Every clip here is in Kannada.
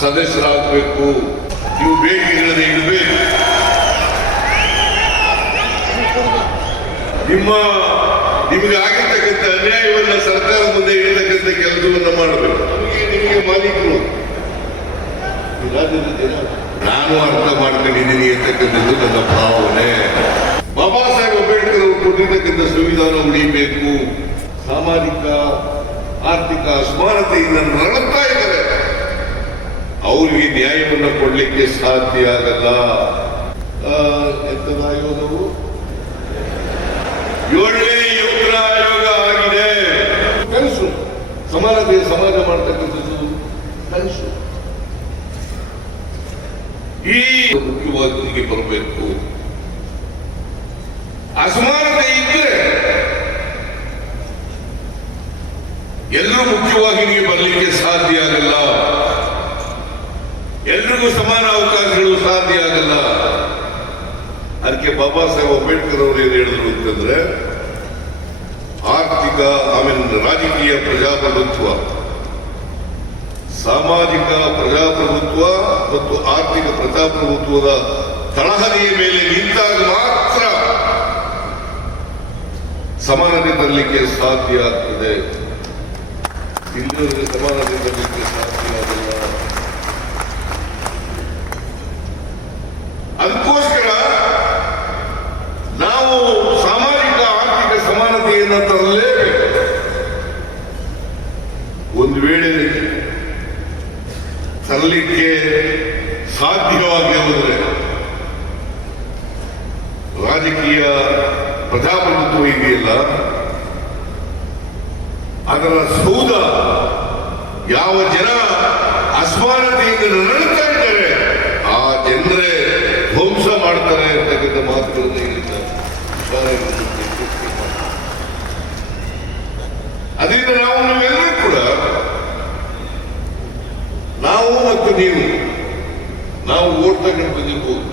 ಸದಸ್ಯರಾಗಬೇಕು. ನೀವು ಬೇಡಿಕೆಗಳನ್ನು ಇಡಬೇಕು. ನಿಮ್ಮ, ನಿಮಗೆ ಆಗಿರ್ತಕ್ಕಂಥ ಅನ್ಯಾಯವನ್ನ ಸರ್ಕಾರ ಮುಂದೆ ಇಡತಕ್ಕಂಥ ಕೆಲಸವನ್ನು ಮಾಡಬೇಕು. ನಮಗೆ ನಿಮಗೆ ಮಾಲೀಕರು. ನಾನು ಅರ್ಥ ಮಾಡ್ಕೊಂಡಿದ್ದೀನಿ ಅಂತಕ್ಕಂಥದ್ದು ನನ್ನ ಭಾವನೆ. ಬಾಬಾ ಸಾಹೇಬ್ ಅಂಬೇಡ್ಕರ್ ಅವರು ಕೊಟ್ಟಿರ್ತಕ್ಕಂಥ ಸಂವಿಧಾನ ಉಳಿಬೇಕು. ಸಾಮಾಜಿಕ, ಆರ್ಥಿಕ ಅಸಮಾನತೆಯಿಂದ ನರಳುತ್ತಾ ಅವರಿಗೆ ನ್ಯಾಯವನ್ನು ಕೊಡ್ಲಿಕ್ಕೆ ಸಾಧ್ಯ ಆಗಲ್ಲ ಎಂತದ ಆಯೋಗವು? ಏಳನೇ ಯುಗ್ರ ಆಯೋಗ ಆಗಿದೆ. ಕನಸು. ಸಮಾನತೆ ಸಮಾಜ ಮಾಡ್ತಕ್ಕಂಥದ್ದು ಕನಸು. ಈ ಮುಖ್ಯವಾಗಿ ಬರಬೇಕು. ಅಸಮಾನತೆ ಇದ್ರೆ ಎಲ್ಲರೂ ಮುಖ್ಯವಾಗಿ ನಿಮಗೆ ಬರಲಿಕ್ಕೆ ಸಾಧ್ಯ ಆಗಲ್ಲ ಎಲ್ರಿಗೂ ಸಮಾನ ಅವಕಾಶಗಳು ಸಾಧ್ಯ ಆಗಲ್ಲ. ಅದಕ್ಕೆ ಬಾಬಾ ಸಾಹೇಬ್ ಅಂಬೇಡ್ಕರ್ ಅವರು ಏನು ಹೇಳಿದ್ರು ಅಂತಂದ್ರೆ, ಆರ್ಥಿಕ ಆಮೇಲೆ ರಾಜಕೀಯ ಪ್ರಜಾಪ್ರಭುತ್ವ, ಸಾಮಾಜಿಕ ಪ್ರಜಾಪ್ರಭುತ್ವ ಮತ್ತು ಆರ್ಥಿಕ ಪ್ರಜಾಪ್ರಭುತ್ವದ ತಳಹದಿಯ ಮೇಲೆ ನಿಂತಾಗ ಮಾತ್ರ ಸಮಾನತೆ ತರಲಿಕ್ಕೆ ಸಾಧ್ಯ ಆಗ್ತದೆ. ಇಲ್ಲಿ ಸಮಾನತೆ ತರಲಿಕ್ಕೆ ಸಾಧ್ಯ ಆಗಲ್ಲ ಅದಕ್ಕೋಸ್ಕರ ನಾವು ಸಾಮಾಜಿಕ ಆರ್ಥಿಕ ಸಮಾನತೆಯನ್ನು ತರಲೇಬೇಕು ಒಂದು ವೇಳೆ ತರಲಿಕ್ಕೆ ಸಾಧ್ಯವಾಗಿ ಹೋದರೆ ರಾಜಕೀಯ ಪ್ರಜಾಪ್ರಭುತ್ವ ಇದೆಯಲ್ಲ, ಅದರ ಸೌಧ ಯಾವ ಜನ ಅಸಮಾನತೆಯಿಂದ ನರಳುತ್ತಾ ಇದ್ದಾರೆ ಆ ಜನರೇ ಧ್ವಂಸ ಮಾಡ್ತಾರೆ ಅಂತಕ್ಕಂಥ ಮಾತುಗಳನ್ನು ಹೇಳಿದ್ದಾರೆ ಅದರಿಂದ ನಾವು ನಾವೆಲ್ಲರೂ ಕೂಡ ನಾವು ಮತ್ತು ನೀವು ತಗೊಂಡು ಬಂದಿರ್ಬೋದು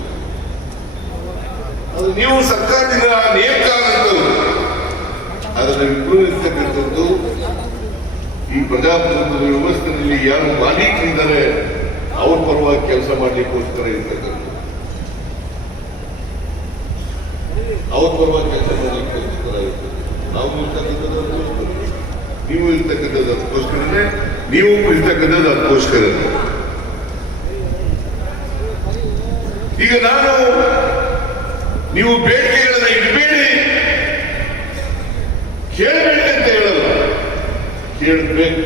ಅದು ನೀವು ಸರ್ಕಾರದಿಂದ ನೇಮಕ ಅದನ್ನು ವಿಪುಲೀಕರಿಸ್ತಕ್ಕಂಥದ್ದು ಈ ಪ್ರಜಾಪ್ರಭುತ್ವದ ವ್ಯವಸ್ಥೆಯಲ್ಲಿ ಯಾರು ಮಾಲೀಕರಿದ್ದಾರೆ, ಅವ್ರ ಪರವಾಗಿ ಕೆಲಸ ಮಾಡಲಿಕ್ಕೋಸ್ಕರ ಇರ್ತಕ್ಕಂಥದ್ದು. ಅವ್ರ ಪರವಾಗಿ ಕೆಲಸ ಮಾಡಲಿಕ್ಕೋಸ್ಕರ ನಾವು ಇರ್ತಕ್ಕಂಥದ್ದು. ನೀವು ಇರ್ತಕ್ಕಂಥದ್ದು ಅದಕ್ಕೋಸ್ಕರನೇ, ನೀವು ಇರ್ತಕ್ಕಂಥದ್ದು ಅದಕ್ಕೋಸ್ಕರ ಈಗ ನಾನು ನೀವು ಬೇಡಿಕೆಗಳನ್ನ ಇಡಬೇಡಿ. ಕೇಳಬೇಡಿ ಅಂತ ಹೇಳಲ್ಲ. ಕೇಳಬೇಕು.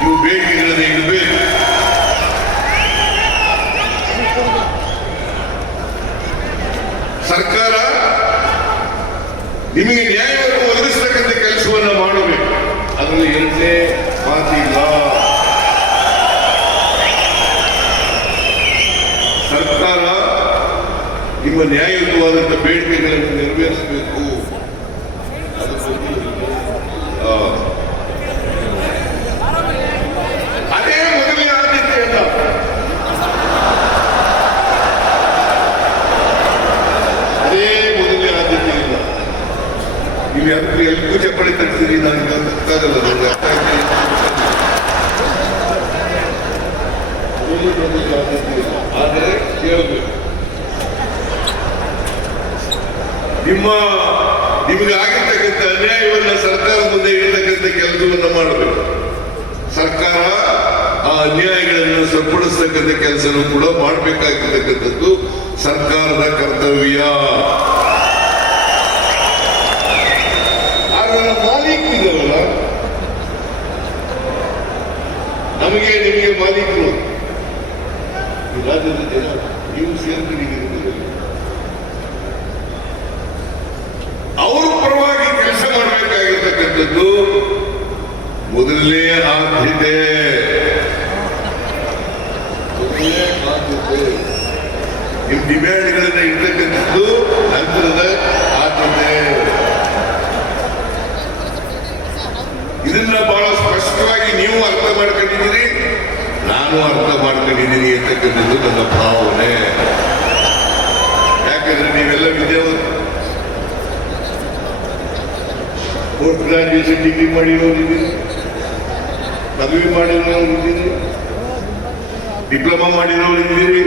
ನೀವು ಬೇಡಿಕೆಗಳನ್ನ ಇಡಬೇಕು. ಸರ್ಕಾರ ನಿಮಗೆ ನ್ಯಾಯವನ್ನು ಒದಗಿಸತಕ್ಕಂಥ ಕೆಲಸವನ್ನ ಮಾಡಬೇಕು ಅದರಲ್ಲಿ ಎರಡನೇ ಮಾತಿಲ್ಲ ಸರ್ಕಾರ ನಿಮ್ಮ ನ್ಯಾಯಯುತವಾದಂಥ ಬೇಡಿಕೆಗಳನ್ನು ನೆರವೇರಿಸಬೇಕು ಅದ್ರ ಬಗ್ಗೆ ಆ, ಅದೇ ಮೊದಲನೇ ಆದ್ಯತೆ ಅಲ್ಲ ಅದೇ ಮೊದಲನೇ ಆದ್ಯತೆ ಇಲ್ಲ ನೀವು ಯಾರು ಎಲ್ಲಿ ಚಪ್ಪಳಿ ತಗ್ತೀರಿ ನನಗೆ ಗೊತ್ತಾಗಲ್ಲ ನನಗೆ ಅರ್ಥ ಆಗ್ತಿಲ್ಲ. ಮೊದಲು ಮೊದಲಿಗೆ ಆದ್ಯತೆ ಇಲ್ಲ. ಆದರೆ ಕೇಳಬೇಕು ನಿಮ್ಮ, ನಿಮಗೆ ಆಗಿರ್ತಕ್ಕಂಥ ಅನ್ಯಾಯವನ್ನ ಸರ್ಕಾರ ಮುಂದೆ ಇಡತಕ್ಕಂಥ ಕೆಲಸವನ್ನು ಮಾಡಬೇಕು. ಸರ್ಕಾರ ಆ ಅನ್ಯಾಯಗಳನ್ನು ಸರಿಪಡಿಸ್ತಕ್ಕಂಥ ಕೆಲಸನೂ ಕೂಡ ಮಾಡಬೇಕಾಗಿರ್ತಕ್ಕಂಥದ್ದು ಸರ್ಕಾರದ ಕರ್ತವ್ಯ. ಮಾಲೀಕರಿದ್ದಾರಲ್ಲ ನಮಗೆ, ನಿಮಗೆ ಮಾಲೀಕರು. ರಾಜ್ಯದ ಜನ ನೀವು ಸೇರ್ಕೊಂಡಿದ್ದೀರಿ ಅವ್ರ ಪರವಾಗಿ ಕೆಲಸ ಮಾಡಬೇಕಾಗಿರ್ತಕ್ಕಂಥದ್ದು ಮೊದಲನೇ ಆದ್ಯತೆ ನಿಮ್ ಡಿಮ್ಯಾಂಡ್ಗಳನ್ನ ಇರ್ತಕ್ಕಂಥದ್ದು ನಂತರದ ಆದ್ಯತೆ ಇದನ್ನ ಬಹಳ ಸ್ಪಷ್ಟವಾಗಿ ನೀವು ಅರ್ಥ ಮಾಡ್ಕೊಂಡಿದ್ದೀರಿ. ನಾನು ಅರ್ಥ ಮಾಡ್ಕೊಂಡಿದ್ದೀನಿ ಅಂತಕ್ಕಂಥದ್ದು ನನ್ನ ಭಾವನೆ. ಯಾಕಂದ್ರೆ ನೀವೆಲ್ಲ ವಿದ್ಯಾವಂತರು ಪೋಸ್ಟ್ ಗ್ರಾಜುಯೇಷನ್ ಡಿಗ್ರಿ ಮಾಡಿರೋರಿದ್ದೀರಿ ಪದವಿ ಮಾಡಿರೋರಿದ್ದೀರಿ diploma ಮಾಡಿರೋರಿದ್ದೀರಿ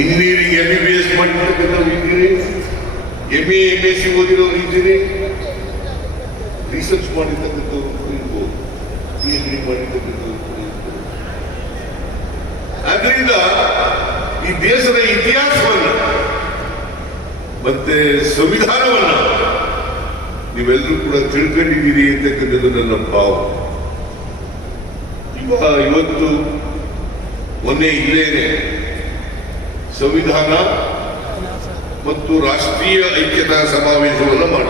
engineering M B B S ಮಾಡಿರ್ತಕ್ಕಂಥವ್ರು ಇದ್ದೀರಿ M A M S C ಓದಿರೋರು ಇದ್ದೀರಿ ರಿಸರ್ಚ್ ಮಾಡಿರ್ತಕ್ಕಂಥವ್ರು ಇರ್ಬೋದು. ಪಿ ಎಚ್ ಡಿ ಮಾಡಿರ್ತಕ್ಕಂಥವ್ರು ಆದ್ರಿಂದ ಈ ದೇಶದ ಇತಿಹಾಸವನ್ನು ಮತ್ತೆ ಸಂವಿಧಾನವನ್ನ ನೀವೆಲ್ಲರೂ ಕೂಡ ತಿಳ್ಕೊಂಡಿದ್ದೀರಿ ಅಂತಕ್ಕಂಥದ್ದು ನನ್ನ ಭಾವ. ಇವತ್ತು ಮೊನ್ನೆ ಇಲ್ಲೇನೆ ಸಂವಿಧಾನ ಮತ್ತು ರಾಷ್ಟ್ರೀಯ ಐಕ್ಯತಾ ಸಮಾವೇಶವನ್ನು ಮಾಡ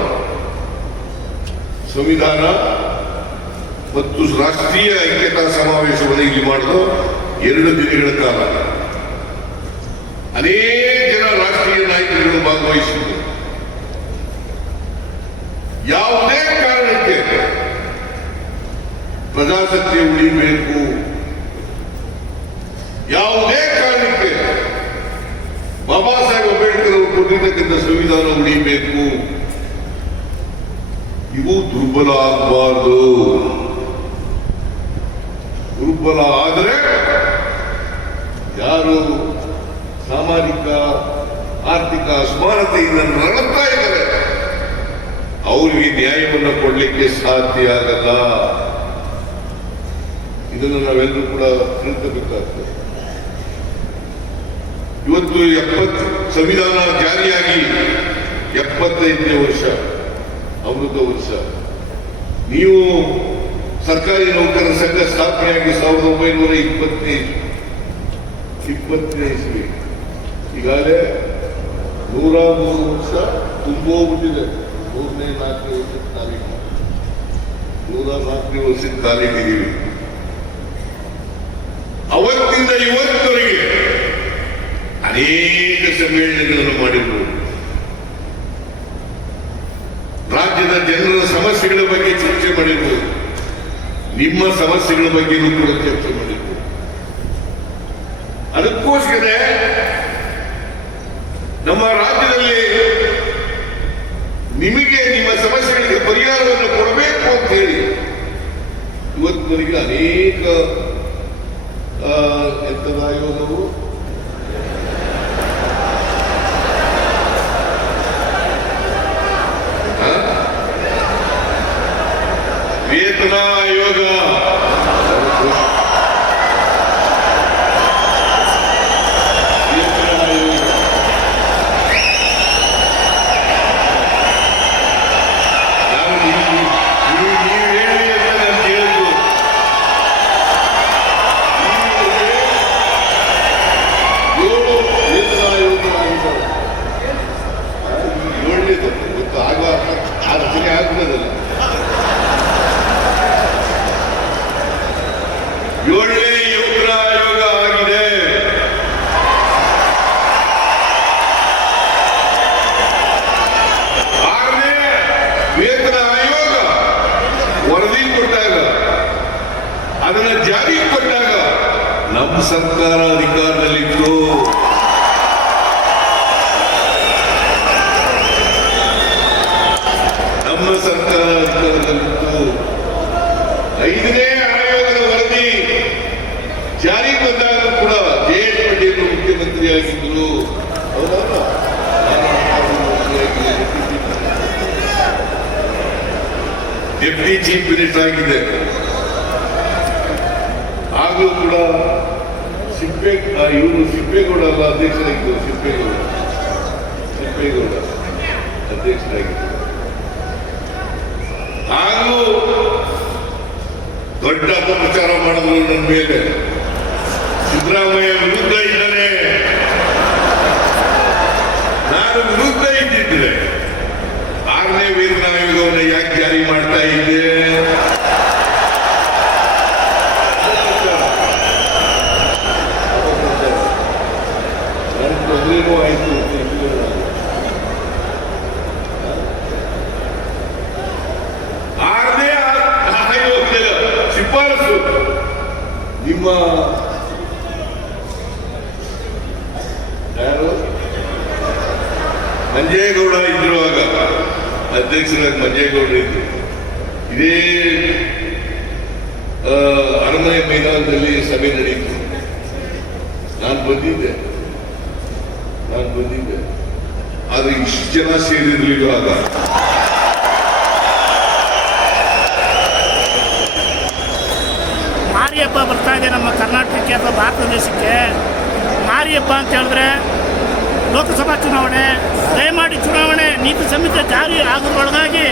ಸಂವಿಧಾನ ಮತ್ತು ರಾಷ್ಟ್ರೀಯ ಐಕ್ಯತಾ ಸಮಾವೇಶವನ್ನು ಇಲ್ಲಿ ಮಾಡಲು ಎರಡು ದಿನಗಳ ಕಾಲ. ಅನೇಕ ಜನ ರಾಷ್ಟ್ರೀಯ ನಾಯಕರುಗಳು ಭಾಗವಹಿಸಿದ್ರು. ಯಾವುದೇ ಕಾರಣಕ್ಕೆ ಪ್ರಜಾಸತ್ತೆ ಉಳಿಬೇಕು ಯಾವುದೇ ಕಾರಣಕ್ಕೆ ಬಾಬಾ ಸಾಹೇಬ್ ಅಂಬೇಡ್ಕರ್ ಅವರು ಕೊಟ್ಟಿರ್ತಕ್ಕಂಥ ಸಂವಿಧಾನ ಉಳಿಬೇಕು ಇವು ದುರ್ಬಲ ಆಗಬಾರ್ದು. ದುರ್ಬಲ ಆದರೆ ಯಾರು ಸಾಮಾಜಿಕ, ಆರ್ಥಿಕ ಅಸಮಾನತೆಯಿಂದ ನರಳುತ್ತಾ ಇದ್ದಾರೆ ಈ ನ್ಯಾಯವನ್ನು ಕೊಡಲಿಕ್ಕೆ ಸಾಧ್ಯ ಆಗಲ್ಲ ಇದನ್ನು ನಾವೆಲ್ಲರೂ ಕೂಡ ತಿಳ್ಕೋಬೇಕಾಗ್ತದೆ. ಇವತ್ತು ಎಪ್ಪತ್ತು ಸಂವಿಧಾನ ಜಾರಿಯಾಗಿ ಎಪ್ಪತ್ತೈದನೇ ವರ್ಷ, ಅಮೃತ ವರ್ಷ. ನೀವು ಸರ್ಕಾರಿ ನೌಕರರ ಸಂಘ ಸ್ಥಾಪನೆಯಾಗಿ ಸಾವಿರದ ಒಂಬೈನೂರ ಇಪ್ಪತ್ತೈದು ಇಪ್ಪತ್ತನೇ ಇಸ್ವಿ. ಈಗಾಗಲೇ ನೂರ ಮೂರು ವರ್ಷ ತುಂಬೋಗ್ಬಿಟ್ಟಿದೆ. ಮೂರನೇ ನಾಲ್ಕನೇ ವರ್ಷದ ತಾರೀಕು ನೂರ ನಾಲ್ಕನೇ ವರ್ಷದ ಕಾಲಿಟ್ಟಿದ್ದೀವಿ ಅವತ್ತಿಂದ ಇವತ್ತವರೆಗೆ ಅನೇಕ ಸಮ್ಮೇಳನಗಳನ್ನು ಮಾಡಿದ್ರು. ರಾಜ್ಯದ ಜನರ ಸಮಸ್ಯೆಗಳ ಬಗ್ಗೆ ಚರ್ಚೆ ಮಾಡಿದ್ರು. ನಿಮ್ಮ ಸಮಸ್ಯೆಗಳ ಬಗ್ಗೆಯೂ ಕೂಡ ಚರ್ಚೆ ಮಾಡಿದ್ರು. ಅದಕ್ಕೋಸ್ಕರ ನಮ್ಮ ರಾಜ್ಯದಲ್ಲಿ ನಿಮಗೆ ನಿಮ್ಮ ಪರಿಹಾರವನ್ನು ಕೊಡಬೇಕು ಅಂತ ಹೇಳಿ ಇವತ್ತಿನವರೆಗೆ ಅನೇಕ ಆ, ಎಂತದ ಆಯೋಗವು? ವೇತನ ಆಯೋಗ ವೇತನ ಆಯೋಗ ನಾನು ನೀವು ನೀವು- ನೀವು ಹೇಳಿ ಅಂತ ನಾನು ಕೇಳಿದ್ದು ಏಳು ವೇತನ ಆಯೋಗಗಳಾಗಿದ್ದಾವೆ ಏಳನೇದು ಇವತ್ತು ಆಗ ಆರು ಸರಿ ಆಗ್ಬೋದಲ್ಲ ಏಳನೇ ಯುವಕರ ಆಯೋಗ ಆಗಿದೆ ಆರನೇ ವೇತನ ಆಯೋಗ ವರದಿ ಕೊಟ್ಟಾಗ ಅದನ್ನ ಜಾರಿಗೆ ಕೊಟ್ಟಾಗ ನಮ್ಮ ಸರ್ಕಾರ ಅಧಿಕಾರದಲ್ಲಿತ್ತು. ನಮ್ಮ ಸರ್ಕಾರ ಅಧಿಕಾರದಲ್ಲಿತ್ತು. ಐದನೇ ಆಯೋಗದ ವರದಿ ಜಾರಿಗೆ ಬಂದಾಗ ಕೂಡ ಜೆ ಎಚ್ ಪಟೇಲ್ ಮುಖ್ಯಮಂತ್ರಿ ಆಗಿದ್ದರು ಹೌದಲ್ಲ ಡೆಪ್ಟಿ ಚೀಫ್ ಮಿನಿಸ್ಟರ್ ಆಗಿದೆ. ಕೂಡ ಸಿಪ್ಪೆ ಇವರು ಸಿಪ್ಪೇಗೌಡ ಅಲ್ಲ ಅಧ್ಯಕ್ಷರಾಗಿದ್ದರು ಸಿಪ್ಪೇಗೌಡ ಸಿಪ್ಪೇಗೌಡ ಅಧ್ಯಕ್ಷರಾಗಿದ್ದರು. ಹಾಗೂ ದೊಡ್ಡ ಅಪಪ್ರಚಾರ ಮಾಡಿದ್ರು ನನ್ನ ಮೇಲೆ. ಸಿದ್ದರಾಮಯ್ಯ ವಿರುದ್ಧ ಇದ್ದಾನೆ. ನಾನು ವಿರುದ್ಧ ಇದ್ದಿದ್ದೆ. ಆರನೇ ವೇತನ ಆಯೋಗವನ್ನು ಯಾಕೆ ಜಾರಿ ಮಾಡ್ತಾ ಇದ್ದೆ ನನಗೆ ತೊಂದರೆನೂ ಆಯಿತು ಆರನೇ ಆಯೋಗದ ಶಿಫಾರಸು ನಿಮ್ಮ ಯಾರು ಮಂಜೇಗೌಡ ಇದ್ರುವಾಗ ಅಧ್ಯಕ್ಷರಾಗಿ ಮಂಜೇಗೌಡ ಇದ್ರು. ಇದೇ ಅರಮನೆ ಮೈದಾನದಲ್ಲಿ ಸಭೆ ನಡೆಯಿತು ನಾನು ಬಂದಿದ್ದೆ. ನಾನು ಬಂದಿದ್ದೆ. ಆದ್ರೆ ಇಷ್ಟು ಜನ ಸೇರಿದ್ರು ಆಗ ಮಾರಿಯಪ್ಪ ಬರ್ತಾ ಇದೆ ನಮ್ಮ ಕರ್ನಾಟಕಕ್ಕೆ ಅಥವಾ ಭಾರತ ದೇಶಕ್ಕೆ. ಮಾರಿಯಪ್ಪ ಅಂತ ಹೇಳಿದ್ರೆ ಲೋಕಸಭಾ ಚುನಾವಣೆ ದಯಮಾಡಿ ಚುನಾವಣೆ ನೀತಿ ಸಂಹಿತೆ ಜಾರಿ ಆಗೋದ್ರೊಳಗಾಗಿ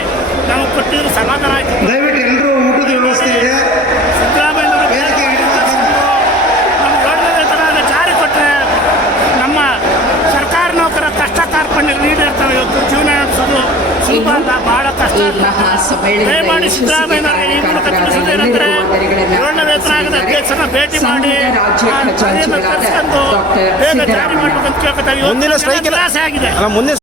ನಾವು ಕೊಟ್ಟಿದ್ದು ಸಮಾಧಾನ ಆಯಿತು. ದಯವಿಟ್ಟು ಎಲ್ಲರೂ ಊಟದ ವ್ಯವಸ್ಥೆ ಇದೆ. ಜಾರಿ ಕೊಟ್ಟರೆ ನಮ್ಮ ಸರ್ಕಾರ ನೌಕರ ಕಷ್ಟ ಕಾರ್ಪಣ್ಯ ನೀಡಿರ್ತಾರೆ ಇವತ್ತು. ಜೀವನ ನಡೆಸೋದು ಸುಲಭ ದಯಮಾಡಿ ಮೂಲಕ ತಿಳಿಸುವುದೇನೆಂದರೆ ಏಳನೇ ವೇತನ ಅಧ್ಯಕ್ಷರನ್ನ ಭೇಟಿ ಮಾಡಿ. ಬೇಗ ಜಾರಿ ಮುಂದಿನ ಸ್ಟ್ರೈಕ್ ಆಗಿದೆ.